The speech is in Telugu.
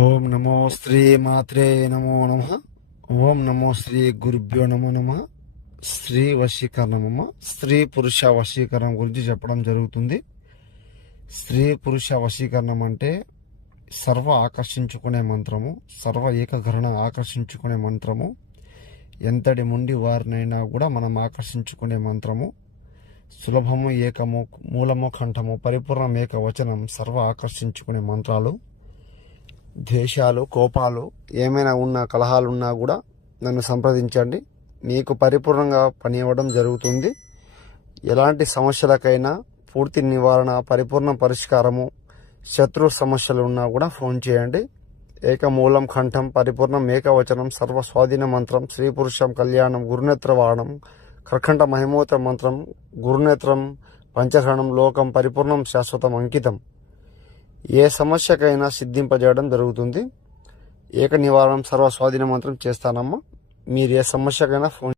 ఓం నమో శ్రీ మాత్రే నమో నమ. ఓం నమో శ్రీ గురుభ్యో నమో నమ. స్త్రీ వశీకరణమమ్మ, స్త్రీ పురుష వశీకరణం గురించి చెప్పడం జరుగుతుంది. స్త్రీ పురుష వశీకరణం అంటే సర్వ ఆకర్షించుకునే మంత్రము, సర్వ ఏకగ్రహణ ఆకర్షించుకునే మంత్రము. ఎంతటి ముండి వారినైనా కూడా మనం ఆకర్షించుకునే మంత్రము. సులభము, ఏకము, మూలము, కంఠము, పరిపూర్ణం, ఏకవచనం, సర్వ ఆకర్షించుకునే మంత్రాలు. ద్వేషాలు, కోపాలు ఏమైనా ఉన్నా, కలహాలు ఉన్నా కూడా నన్ను సంప్రదించండి. మీకు పరిపూర్ణంగా పని ఇవ్వడం జరుగుతుంది. ఎలాంటి సమస్యలకైనా పూర్తి నివారణ, పరిపూర్ణ పరిష్కారము. శత్రు సమస్యలు ఉన్నా కూడా ఫోన్ చేయండి. ఏకమూలం, కంఠం, పరిపూర్ణం, ఏకవచనం, సర్వ స్వాధీన మంత్రం, స్త్రీ పురుషం కళ్యాణం, గురునేత్రవాణం, కర్కంఠ మహిమోత్ర మంత్రం, గురునేత్రం, పంచగ్రహణం, లోకం, పరిపూర్ణం, శాశ్వతం, అంకితం. ఏ సమస్యకైనా సిద్ధింపజేయడం జరుగుతుంది. ఏక నివారణం, సర్వ స్వాధీన మంత్రం చేస్తానమ్మా. మీరు ఏ సమస్యకైనా ఫోన్